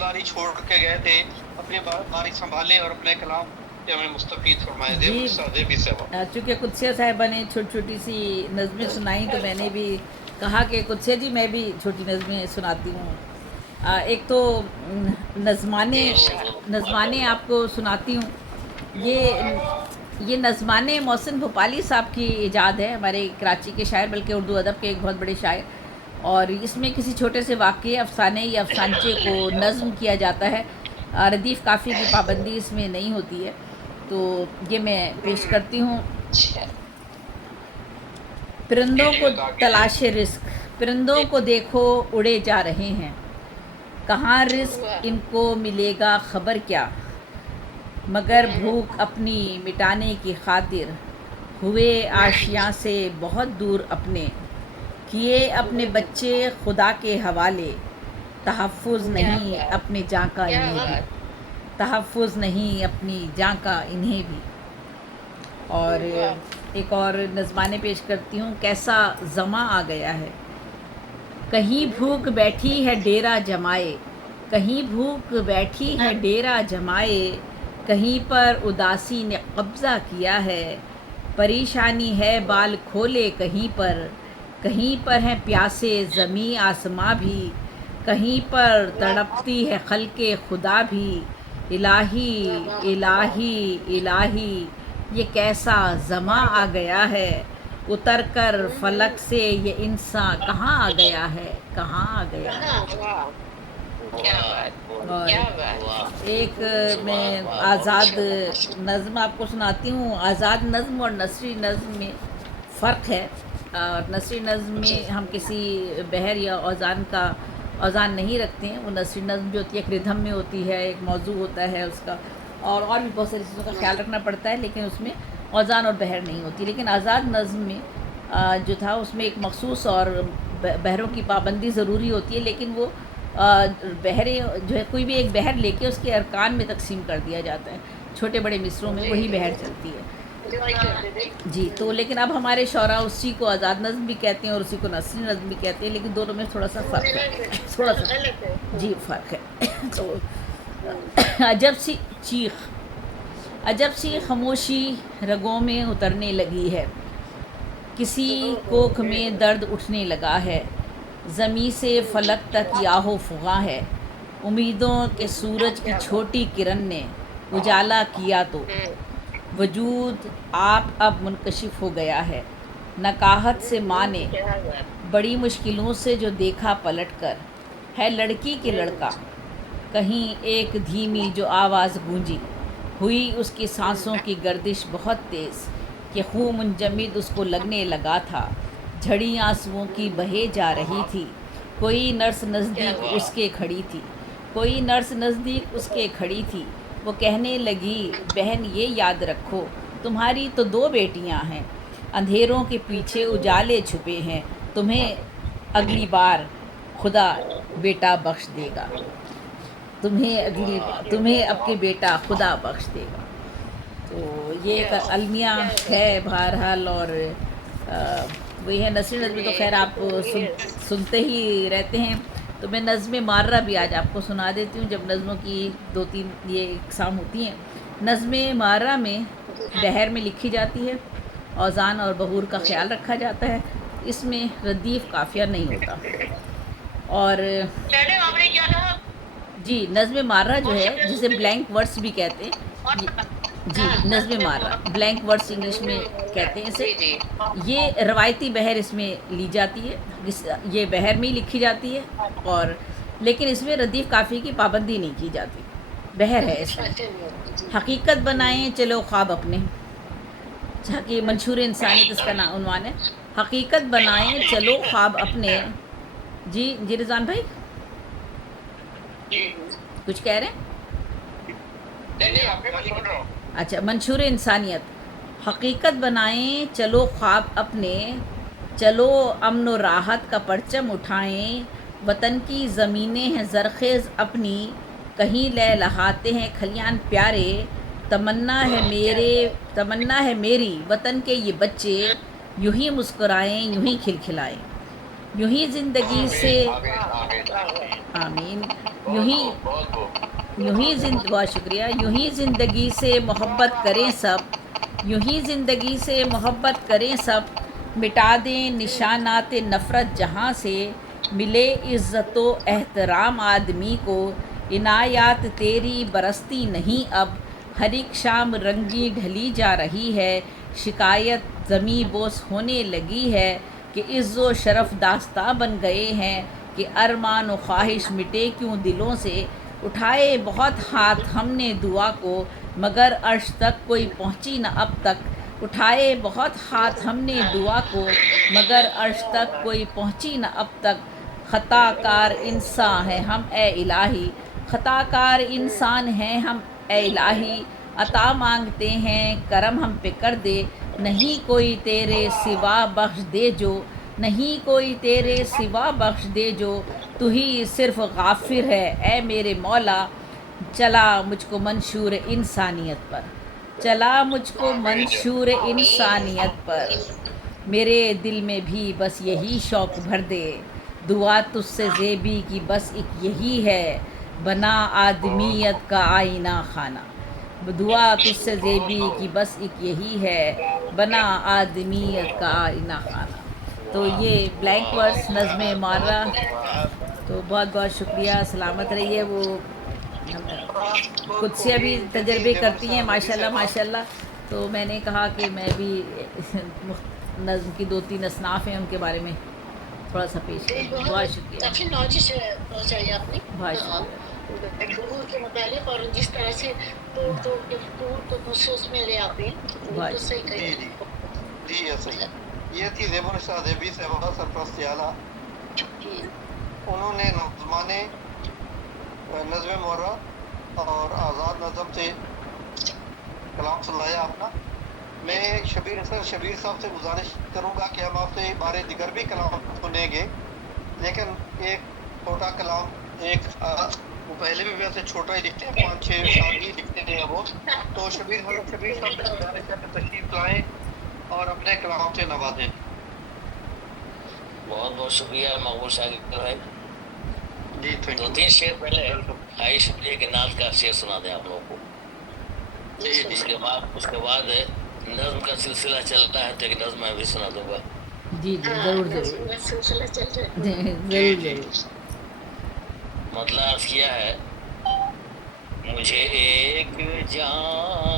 باری چھوڑ کے گئے تھے، اپنی باری سنبھالیں اور اپنے کلام کے ہمیں مستفید فرمائے دے بھی سوا۔ چونکہ قدسیہ صاحبہ نے چھوٹی چھوٹی سی نظمیں سنائیں تو میں نے بھی کہا کہ قدسیہ جی میں بھی چھوٹی نظمیں سناتی ہوں۔ ایک تو نظمانے آپ کو سناتی ہوں۔ یہ نظمانے محسن بھوپالی صاحب کی ایجاد ہے، ہمارے کراچی کے شاعر، بلکہ اردو ادب کے ایک بہت بڑے شاعر، اور اس میں کسی چھوٹے سے واقعے، افسانے یا افسانچے کو نظم کیا جاتا ہے۔ ردیف قافیے کی پابندی اس میں نہیں ہوتی ہے، تو یہ میں پیش کرتی ہوں۔ پرندوں کو تلاش رزق، پرندوں کو دیکھو اڑے جا رہے ہیں، کہاں رزق ان کو ملے گا خبر کیا، مگر بھوک اپنی مٹانے کی خاطر ہوئے آشیاں سے بہت دور اپنے، کیے اپنے بچے خدا کے حوالے، تحفظ نہیں اپنے جاں کا انہیں بھی، تحفظ نہیں اپنی جاں کا انہیں بھی۔ اور ایک اور نظمانے پیش کرتی ہوں۔ کیسا زماں آ گیا ہے، کہیں بھوک بیٹھی ہے ڈیرا جمائے، کہیں بھوک بیٹھی ہے ڈیرا جمائے، کہیں پر اداسی نے قبضہ کیا ہے، پریشانی ہے بال کھولے کہیں پر ہیں پیاسے زمیں آسماں بھی، کہیں پر تڑپتی ہے خلق خدا بھی، الہی الہی الہی یہ کیسا زماں آ گیا ہے، اتر کر فلک سے یہ انسان کہاں آ گیا ہے، کہاں آ گیا ہے۔ اور ایک میں آزاد نظم آپ کو سناتی ہوں۔ آزاد نظم اور نثری نظم میں فرق ہے۔ اور نثری نظم میں ہم کسی بحر یا اوزان نہیں رکھتے ہیں۔ وہ نثری نظم جو ہوتی ہے ایک ردھم میں ہوتی ہے، ایک موضوع ہوتا ہے اس کا، اور بھی بہت ساری چیزوں کا خیال رکھنا پڑتا ہے، لیکن اس میں اوزان اور بحر نہیں ہوتی۔ لیکن آزاد نظم میں جو تھا اس میں ایک مخصوص اور بحروں کی پابندی ضروری ہوتی ہے، لیکن وہ بحریں جو ہے کوئی بھی ایک بحر لے کے اس کے ارکان میں تقسیم کر دیا جاتا ہے، چھوٹے بڑے مصروں میں وہی بحر چلتی ہے۔ جی تو لیکن اب ہمارے شعراء اسی کو آزاد نظم بھی کہتے ہیں اور اسی کو نثری نظم بھی کہتے ہیں، لیکن دونوں میں تھوڑا سا فرق ہے، تھوڑا سا جی فرق ہے۔ تو عجب سی خاموشی رگوں میں اترنے لگی ہے، کسی کوکھ میں درد اٹھنے لگا ہے، زمیں سے فلک تک یاہ و فغاں ہے، امیدوں کے سورج کی چھوٹی کرن نے اجالا کیا تو وجود آپ اب منکشف ہو گیا ہے، نکاہت سے ماں نے بڑی مشکلوں سے جو دیکھا پلٹ کر، ہے لڑکی کہ لڑکا، کہیں ایک دھیمی جو آواز گونجی، ہوئی اس کی سانسوں کی گردش بہت تیز، کہ خوں منجمد اس کو لگنے لگا تھا، جھڑی آنسوؤں کی بہے جا رہی تھی، کوئی نرس نزدیک اس کے کھڑی تھی، وہ کہنے لگی بہن یہ یاد رکھو تمہاری تو 2 بیٹیاں ہیں، اندھیروں کے پیچھے اجالے چھپے ہیں، تمہیں اگلی بار خدا بیٹا بخش دے گا، تمہیں اب کے بیٹا خدا بخش دے گا۔ تو یہ ایک المیہ ہے بہرحال، اور وہی ہے نثری نظم تو خیر آپ سنتے ہی رہتے ہیں۔ تو میں نظم مارہ بھی آج آپ کو سنا دیتی ہوں، جب نظموں کی 2-3 یہ اقسام ہوتی ہیں۔ نظم مارہ میں بحر میں لکھی جاتی ہے، اوزان اور بحور کا خیال رکھا جاتا ہے، اس میں ردیف قافیہ نہیں ہوتا۔ اور جی نظم مارہ جو ہے جسے بلینک ورس بھی کہتے ہیں، جی نظم مارہ بلینک ورس انگلش میں کہتے ہیں اسے، یہ روایتی بحر اس میں لی جاتی ہے، یہ بحر میں ہی لکھی جاتی ہے، اور لیکن اس میں ردیف قافیے کی پابندی نہیں کی جاتی، بحر ہے اس میں۔ حقیقت بنائیں چلو خواب اپنے، کہ منشور انسانیت اس کا عنوان ہے، حقیقت بنائیں چلو خواب اپنے۔ جی رضوان بھائی کچھ کہہ رہے ہیں؟ اچھا، منشور انسانیت، حقیقت بنائیں چلو خواب اپنے، چلو امن و راحت کا پرچم اٹھائیں، وطن کی زمینیں ہیں زرخیز اپنی، کہیں لہلہاتے ہیں کھلیان پیارے، تمنا ہے میری وطن کے یہ بچے، یوں ہی مسکرائیں یوں ہی کھلکھلائیں۔ یوں ہی زندگی سے آمین یوں ہی بہت شکریہ. یوں ہی زندگی سے محبت کریں سب، یوں ہی زندگی سے محبت کریں سب، مٹا دیں نشانات نفرت جہاں سے، ملے عزت و احترام آدمی کو، عنایات تیری برستی نہیں اب، ہر ایک شام رنگی ڈھلی جا رہی ہے، شکایت زمیں بوس ہونے لگی ہے، کہ عز و شرف داستاں بن گئے ہیں، کہ ارمان و خواہش مٹے کیوں دلوں سے، اٹھائے بہت ہاتھ ہم نے دعا کو، مگر عرش تک کوئی پہنچی نہ اب تک، اٹھائے بہت ہاتھ ہم نے دعا کو، مگر عرش تک کوئی پہنچی نہ اب تک، خطا کار انسان ہیں ہم اے الہی، خطا کار انسان ہیں ہم اے الہی، عطا مانگتے ہیں کرم ہم پہ کر دے، نہیں کوئی تیرے سوا بخش دے جو، نہیں کوئی تیرے سوا بخش دے جو، تو ہی صرف غافر ہے اے میرے مولا، چلا مجھ کو منشور انسانیت پر، چلا مجھ کو منشور انسانیت پر، میرے دل میں بھی بس یہی شوق بھر دے، دعا تجھ سے زیبی کی بس ایک یہی ہے، بنا آدمیت کا آئینہ خانہ، دعا تجھ سے زیبی کی بس ایک یہی ہے، بنا آدمیت کا آئینہ خانہ. تو یہ بلینک ورس نظم معرہ. تو بہت بہت شکریہ، سلامت رہیے. وہ قدسیہ بھی تجربے کرتی ہیں ماشاء اللہ. تو میں نے کہا کہ میں بھی نظم کی 2-3 اصناف ہیں ان کے بارے میں تھوڑا سا پیش کروں. بہت شکریہ، کافی نالج پہنچائی آپ نے بہت شکریہ. شعور کے متعلق، اور جس طرح سے توڑ توڑ کے شعور کو دوسرے اس میں لے آتے ہیں، وہ بہت تو صحیح جی کہے. جی جی یہ صحیح. یہ تھی زیب النساء زیبی صاحبہ سرپرست اعلیٰ. انہوں نے نظمان نظم معرہ اور آزاد نظم سے کلام سنایا اپنا. میں شبیر حسن شبیر صاحب سے گزارش کروں گا کہ ہم آپ سے بارے دیگر بھی کلام سنیں گے، لیکن ایک چھوٹا کلام، ایک وہ پہلے بھی ویسے چھوٹا ہی لکھتے ہیں، 5-6 اشعار ہی لکھتے ہیں وہ. تو شبیر حضرت شبیر صاحب سے گزارش ہے کہ تشریف لائیں اور اپنے کلام سے نوازیں. بہت بہت شکریہ مقبول شاگرد بھائی. جی تھینک یو. 2-3 شعر پہلے آئی شکریہ کے نعت کا شعر سنا دیں آپ لوگوں کو. جی جی اس کے بعد نظم کا سلسلہ چلتا ہے تو ایک نظم میں بھی سنا دوں گا. جی جی ضرور ضرور سلسلہ چل جائے. ضرور ضرور. مطلب عرض کیا ہے، مجھے ایک جان